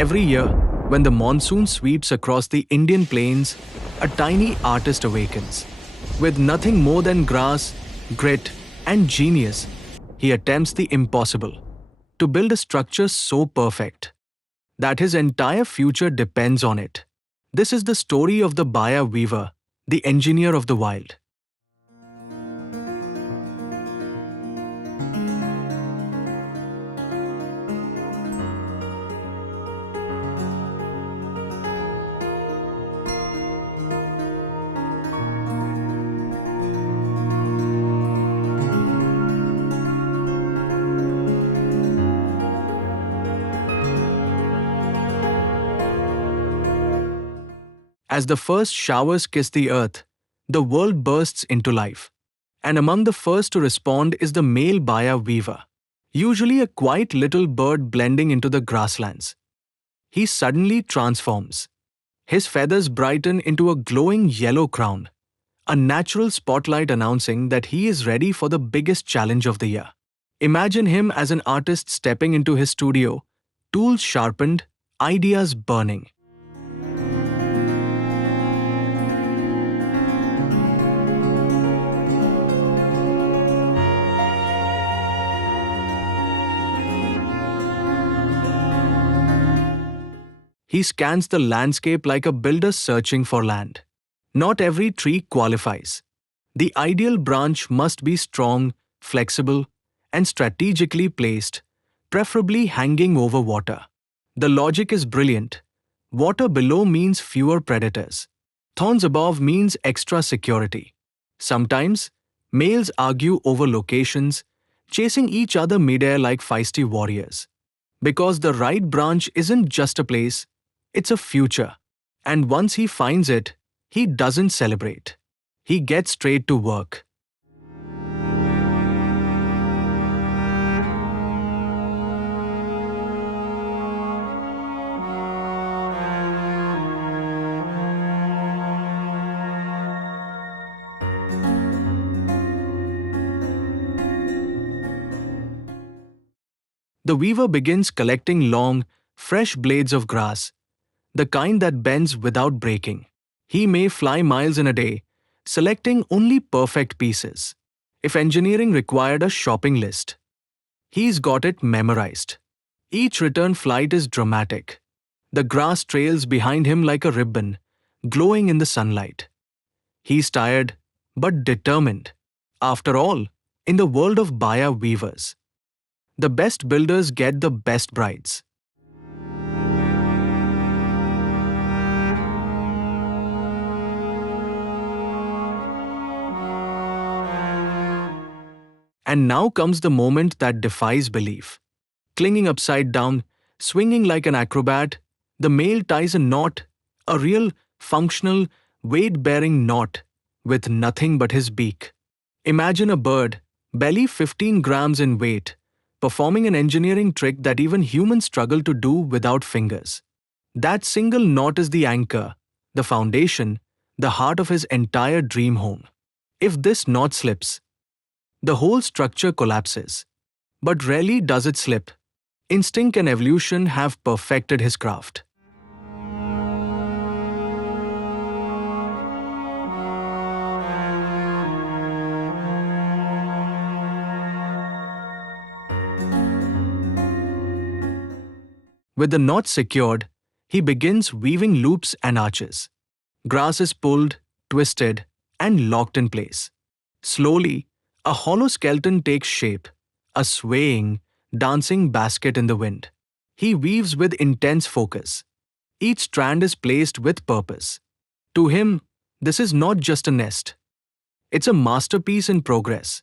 Every year, when the monsoon sweeps across the Indian plains, a tiny artist awakens. With nothing more than grass, grit, and genius, he attempts the impossible: to build a structure so perfect that his entire future depends on it. This is the story of the Baya Weaver, the engineer of the wild. As the first showers kiss the earth, the world bursts into life. And among the first to respond is the male Baya Weaver, usually a quiet little bird blending into the grasslands. He suddenly transforms. His feathers brighten into a glowing yellow crown, a natural spotlight announcing that he is ready for the biggest challenge of the year. Imagine him as an artist stepping into his studio, tools sharpened, ideas burning. He scans the landscape like a builder searching for land. Not every tree qualifies. The ideal branch must be strong, flexible, and strategically placed, preferably hanging over water. The logic is brilliant. Water below means fewer predators. Thorns above means extra security. Sometimes, males argue over locations, chasing each other midair like feisty warriors. Because the right branch isn't just a place, it's a future. And once he finds it, he doesn't celebrate. He gets straight to work. The weaver begins collecting long, fresh blades of grass, the kind that bends without breaking. He may fly miles in a day, selecting only perfect pieces. If engineering required a shopping list, he's got it memorized. Each return flight is dramatic. The grass trails behind him like a ribbon, glowing in the sunlight. He's tired, but determined. After all, in the world of Baya weavers, the best builders get the best brides. And now comes the moment that defies belief. Clinging upside down, swinging like an acrobat, the male ties a knot, a real, functional, weight-bearing knot, with nothing but his beak. Imagine a bird, barely 15 grams in weight, performing an engineering trick that even humans struggle to do without fingers. That single knot is the anchor, the foundation, the heart of his entire dream home. If this knot slips, the whole structure collapses. But rarely does it slip. Instinct and evolution have perfected his craft. With the knot secured, he begins weaving loops and arches. Grass is pulled, twisted, and locked in place. Slowly, a hollow skeleton takes shape, a swaying, dancing basket in the wind. He weaves with intense focus. Each strand is placed with purpose. To him, this is not just a nest. It's a masterpiece in progress.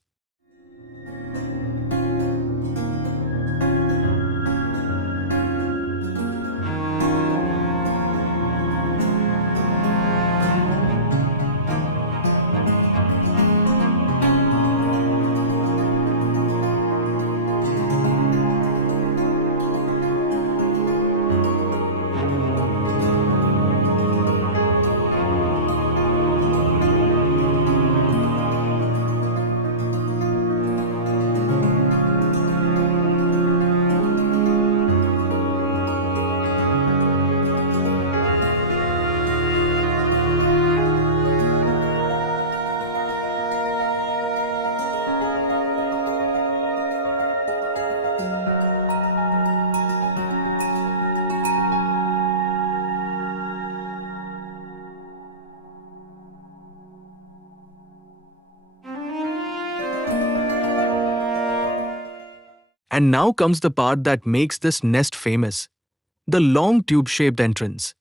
And now comes the part that makes this nest famous: the long tube-shaped entrance.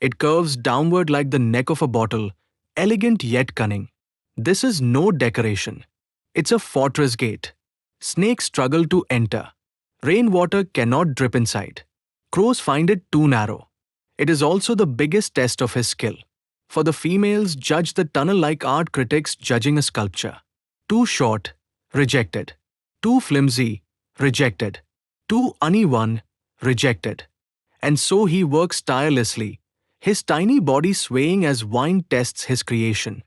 It curves downward like the neck of a bottle, elegant yet cunning. This is no decoration. It's a fortress gate. Snakes struggle to enter. Rainwater cannot drip inside. Crows find it too narrow. It is also the biggest test of his skill. For the females, judge the tunnel like art critics judging a sculpture. Too short, rejected. Too flimsy, rejected. Too uneven, rejected. And so he works tirelessly, his tiny body swaying as wine tests his creation.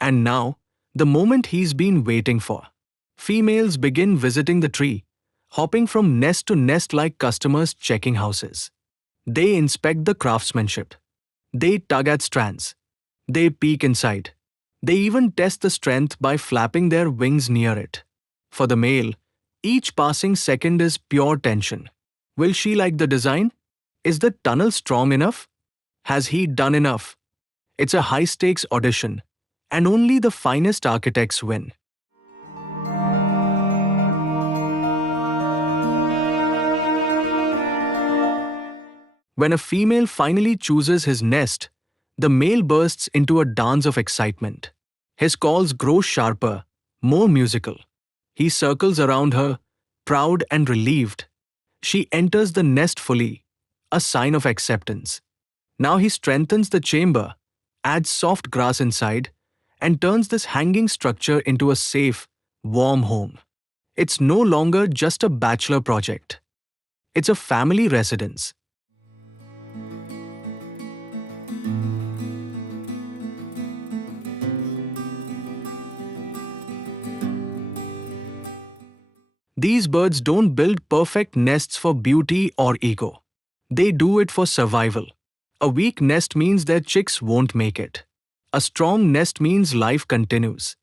And now, the moment he's been waiting for. Females begin visiting the tree, hopping from nest to nest like customers checking houses. They inspect the craftsmanship. They tug at strands. They peek inside. They even test the strength by flapping their wings near it. For the male, each passing second is pure tension. Will she like the design? Is the tunnel strong enough? Has he done enough? It's a high-stakes audition, and only the finest architects win. When a female finally chooses his nest, the male bursts into a dance of excitement. His calls grow sharper, more musical. He circles around her, proud and relieved. She enters the nest fully, a sign of acceptance. Now he strengthens the chamber, adds soft grass inside, and turns this hanging structure into a safe, warm home. It's no longer just a bachelor project. It's a family residence. These birds don't build perfect nests for beauty or ego. They do it for survival. A weak nest means their chicks won't make it. A strong nest means life continues.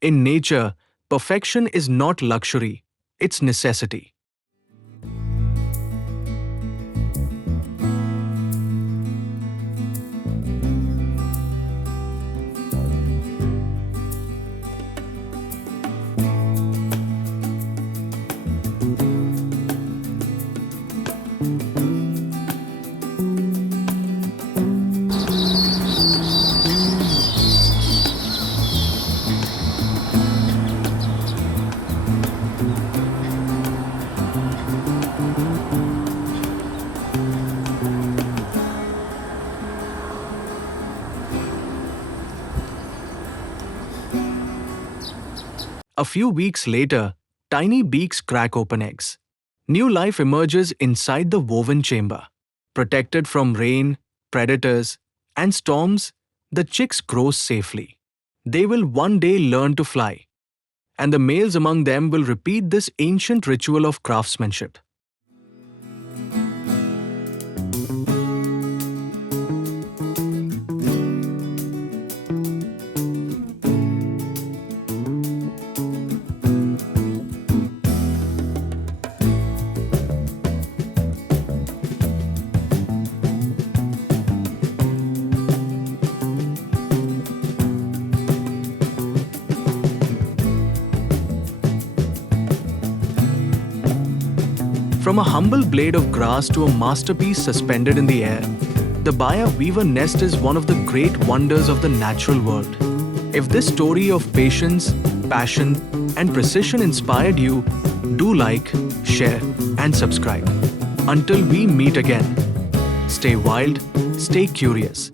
In nature, perfection is not luxury, it's necessity. A few weeks later, tiny beaks crack open eggs. New life emerges inside the woven chamber. Protected from rain, predators, and storms, the chicks grow safely. They will one day learn to fly, and the males among them will repeat this ancient ritual of craftsmanship. From a humble blade of grass to a masterpiece suspended in the air, the Baya Weaver nest is one of the great wonders of the natural world. If this story of patience, passion, and precision inspired you, do like, share, and subscribe. Until we meet again, stay wild, stay curious,